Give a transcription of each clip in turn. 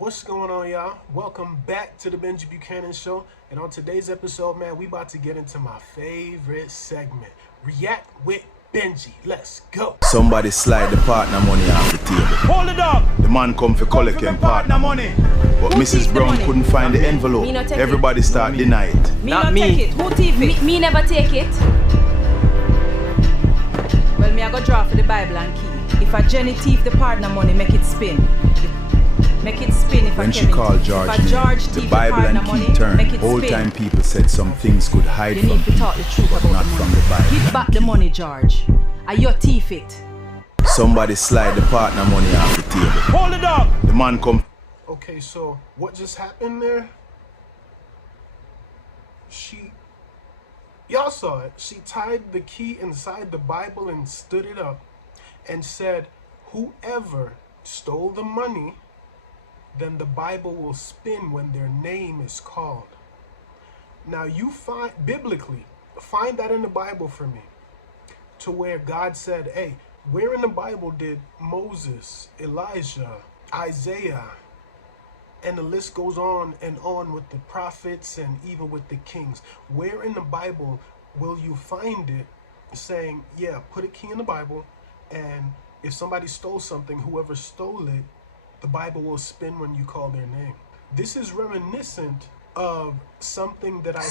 What's going on, y'all? Welcome back to the Benjy Buchanan show. And on today's episode, man, we about to get into my favorite segment, React with Benjy. Let's go. Somebody slide the partner money off the table. Hold it up! The man come for collect him partner money. But Mrs. Brown couldn't find the envelope. Everybody start deny it. Me not take it. Who thief it? Me never take it. Well, me I go draw for the Bible and key. If a Jenny thief the partner money, make it spin. Make it spin if When a she Kevin called thief. George, If a George the thief Bible the and partner key money, turned. make it Old spin. time people said some things could hide You from need to people, talk the truth but about not the from money. the Bible. Give and back the key. money, George. Are you thief it? Somebody slide the partner money off the table. Hold it up! The man come. Okay, so what just happened there? Y'all saw it. She tied the key inside the Bible and stood it up and said, whoever stole the money, then the Bible will spin when their name is called. Now you find, biblically, find that in the Bible for me, to where God said, hey, where in the Bible did Moses, Elijah, Isaiah, and the list goes on and on with the prophets and even with the kings, where in the Bible will you find it saying, yeah, put a key in the Bible, and if somebody stole something, whoever stole it, the Bible will spin when you call their name. This is reminiscent of something that I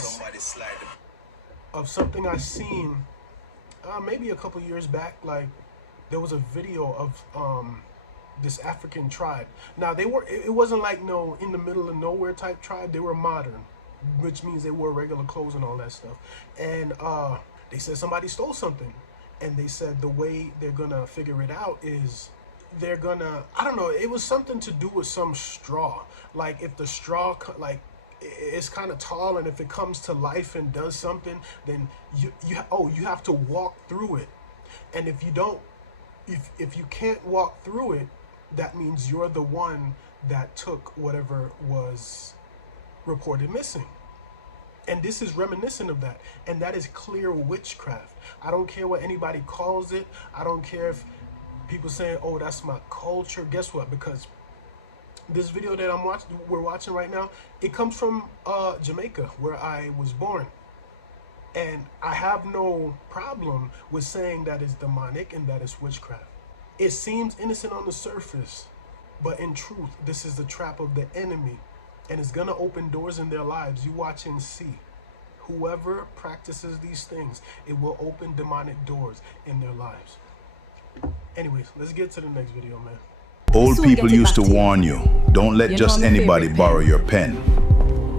seen maybe a couple years back. Like there was a video of this African tribe. Now it wasn't like no in the middle of nowhere type tribe. They were modern, which means they wore regular clothes and all that stuff. And they said somebody stole something, and they said the way they're gonna figure it out is they're gonna, I don't know, it was something to do with some straw. Like if the straw, like it's kind of tall, and if it comes to life and does something, then you have to walk through it. And if you don't, if you can't walk through it, that means you're the one that took whatever was reported missing. And this is reminiscent of that. And that is clear witchcraft. I don't care what anybody calls it. I don't care if people saying, oh, that's my culture. Guess what? Because this video that we're watching right now, it comes from Jamaica, where I was born. And I have no problem with saying that it's demonic and that it's witchcraft. It seems innocent on the surface, but in truth, this is the trap of the enemy, and it's gonna open doors in their lives. You watch and see. Whoever practices these things, it will open demonic doors in their lives. Anyways, let's get to the next video, man. Old people used to warn you, don't let just anybody borrow your pen.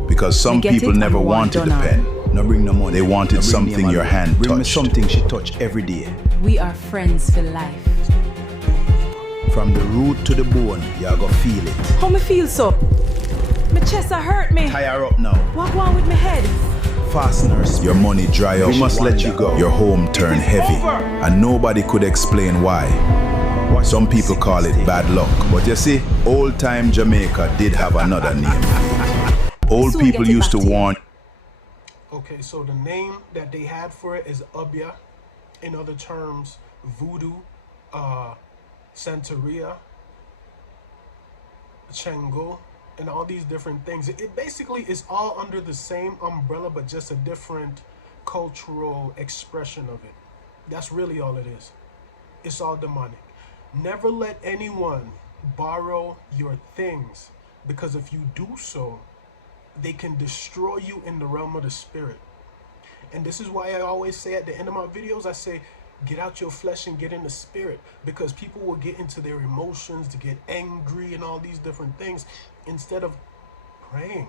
Because some people never wanted the pen. No bring no money. They wanted something your hand touched. Bring me something she touch every day. We are friends for life. From the root to the bone, you're gonna feel it. How me feel so? My chest a hurt me. Tie her up now. What wrong with my head? Fasteners. Your money dry up. We must let you go. Your home turn heavy. And nobody could explain why. Some people call it bad luck. But you see, old time Jamaica did have another name. Old people used to warn. Okay, so the name that they had for it is obeah. In other terms, voodoo, Santeria, Chango, and all these different things. It basically is all under the same umbrella, but just a different cultural expression of it. That's really all it is. It's all demonic. Never let anyone borrow your things, because if you do so, they can destroy you in the realm of the spirit. And this is why I always say at the end of my videos, I say, get out your flesh and get in the spirit, because people will get into their emotions to get angry and all these different things instead of praying,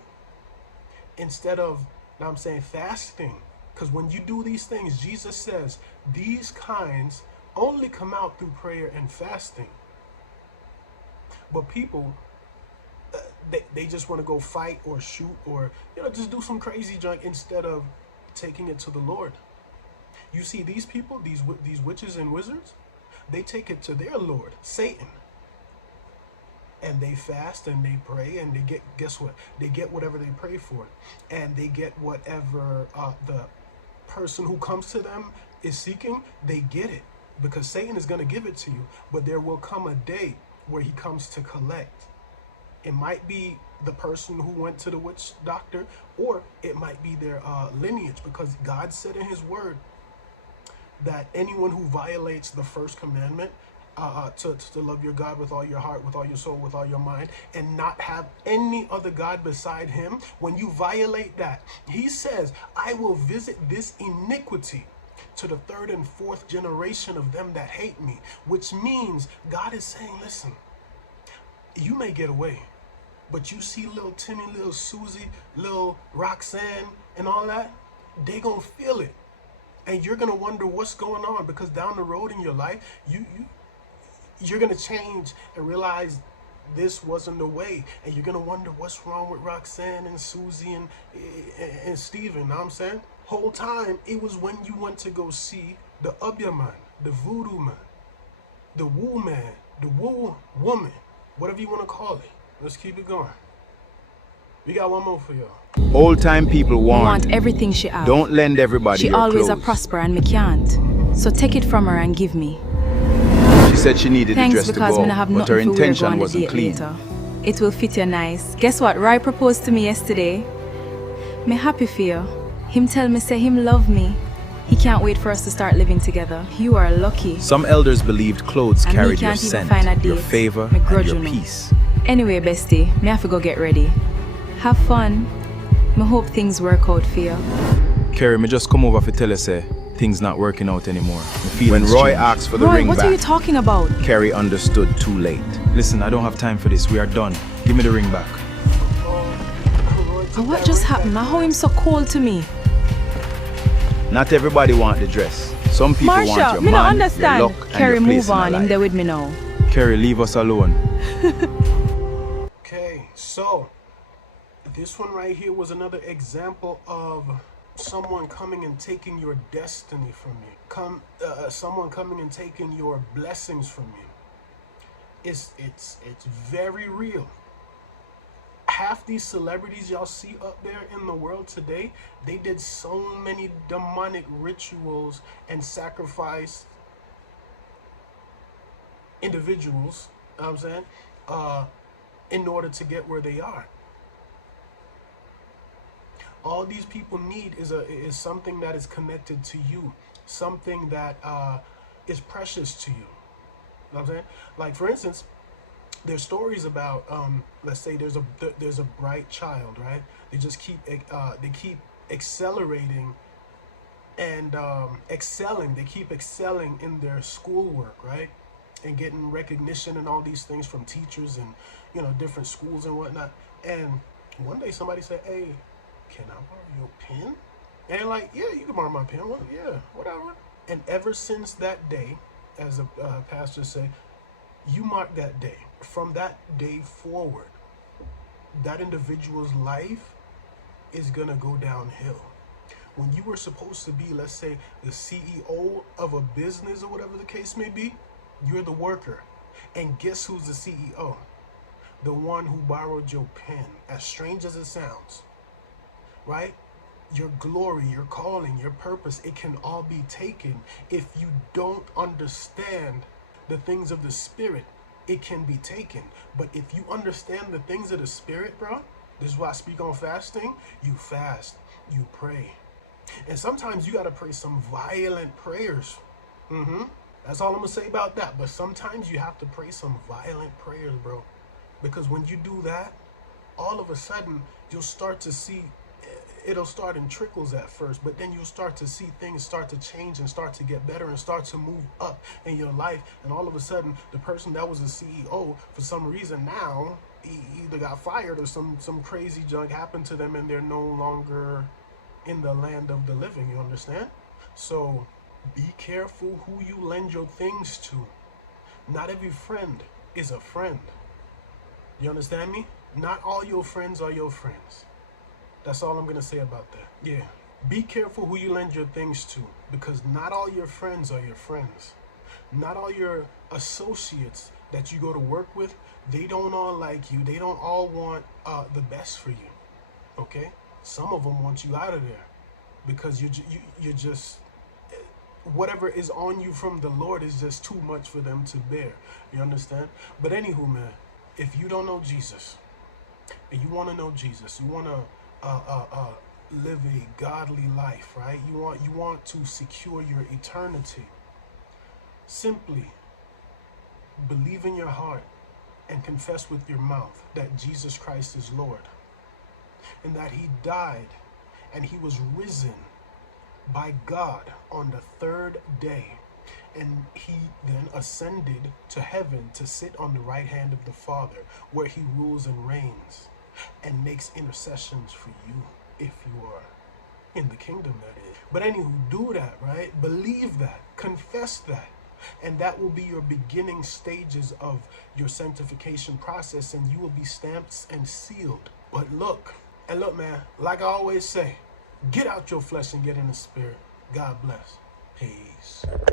instead of, now I'm saying, fasting. Because when you do these things, Jesus says these kinds only come out through prayer and fasting. But people, they just want to go fight or shoot or, just do some crazy junk instead of taking it to the Lord. You see, these people, these witches and wizards, they take it to their Lord, Satan. And they fast and they pray and they get, guess what? They get whatever they pray for. And they get whatever the person who comes to them is seeking, they get it. Because Satan is going to give it to you. But there will come a day where he comes to collect. It might be the person who went to the witch doctor, or it might be their lineage, because God said in his word that anyone who violates the first commandment, to love your God with all your heart, with all your soul, with all your mind, and not have any other God beside him, when you violate that, he says, I will visit this iniquity to the third and fourth generation of them that hate me. Which means God is saying, listen, you may get away, but you see little Timmy, little Susie, little Roxanne, and all that, they gonna feel it. And you're gonna wonder what's going on, because down the road in your life, you're gonna change and realize this wasn't the way, and you're gonna wonder what's wrong with Roxanne and Susie and Steven. Know what I'm saying? Whole time it was when you went to go see the obeah man, the voodoo man, the woo man, the woo woman, whatever you want to call it. Let's keep it going. We got one more for y'all. Old time people Want warned. everything she have. Don't lend everybody She your always a clothes. prosper and me can't. So take it from her and give me. She said she needed the Thanks, dress to because go me not have out, but nothing her for wear go intention on the wasn't date clean. later. It will fit you nice. Guess what? Roy proposed to me yesterday. Me happy for you. Him tell me say him love me. He can't wait for us to start living together. You are lucky. Some elders believed clothes And me carried your can't even scent, find a your date. favor, Me and grudge your you know. peace. Anyway, bestie, me have to go get ready. Have fun. Me hope things work out for you. Carrie, me just come over to tell her say things not working out anymore. When Roy asked for the Roy, ring what back, are you talking about? Carrie understood too late. Listen, I don't have time for this. We are done. Give me the ring back. And what just happened? Now how him so cold to me? Not everybody want the dress. Some people want Marsha, your me man, not understand. your luck, Carrie, and your place move in on. her Him there life. with me now. Carrie, leave us alone. Okay, so this one right here was another example of someone coming and taking your destiny from you. Someone coming and taking your blessings from you. It's very real. Half these celebrities y'all see up there in the world today, they did so many demonic rituals and sacrifice individuals, you know what I'm saying, in order to get where they are. All these people need is something that is connected to you, something that is precious to you. You know what I'm saying? Like, for instance, there's stories about let's say there's a bright child, right? They just keep accelerating and excelling. They keep excelling in their schoolwork, right? And getting recognition and all these things from teachers and, you know, different schools and whatnot. And one day somebody said, hey, can I borrow your pen? And they're like, yeah, you can borrow my pen. Well, yeah, whatever. And ever since that day, as a pastor said, you mark that day. From that day forward, that individual's life is gonna go downhill. When you were supposed to be, let's say, the CEO of a business or whatever the case may be, you're the worker. And guess who's the CEO? The one who borrowed your pen, as strange as it sounds, right? Your glory, your calling, your purpose, it can all be taken if you don't understand the things of the spirit. It can be taken. But if you understand the things of the spirit, bro, this is why I speak on fasting. You fast, you pray. And sometimes you got to pray some violent prayers. That's all I'm going to say about that. But sometimes you have to pray some violent prayers, bro. Because when you do that, all of a sudden, you'll start to see, it'll start in trickles at first, but then you'll start to see things start to change and start to get better and start to move up in your life. And all of a sudden, the person that was a CEO, for some reason now, he either got fired or some crazy junk happened to them and they're no longer in the land of the living, you understand? So be careful who you lend your things to. Not every friend is a friend. You understand me? Not all your friends are your friends. That's all I'm going to say about that. Yeah. Be careful who you lend your things to, because not all your friends are your friends. Not all your associates that you go to work with, they don't all like you. They don't all want the best for you. Okay? Some of them want you out of there because you're just, whatever is on you from the Lord is just too much for them to bear. You understand? But anywho, man, if you don't know Jesus, and you want to know Jesus, you want to live a godly life, right? You want to secure your eternity. Simply believe in your heart and confess with your mouth that Jesus Christ is Lord, and that he died and he was risen by God on the third day, and he then ascended to heaven to sit on the right hand of the Father, where he rules and reigns and makes intercessions for you if you are in the kingdom, that is. But anywho, do that, right? Believe that, confess that, and that will be your beginning stages of your sanctification process, and you will be stamped and sealed. But look, man, like I always say, get out your flesh and get in the spirit. God bless. Peace.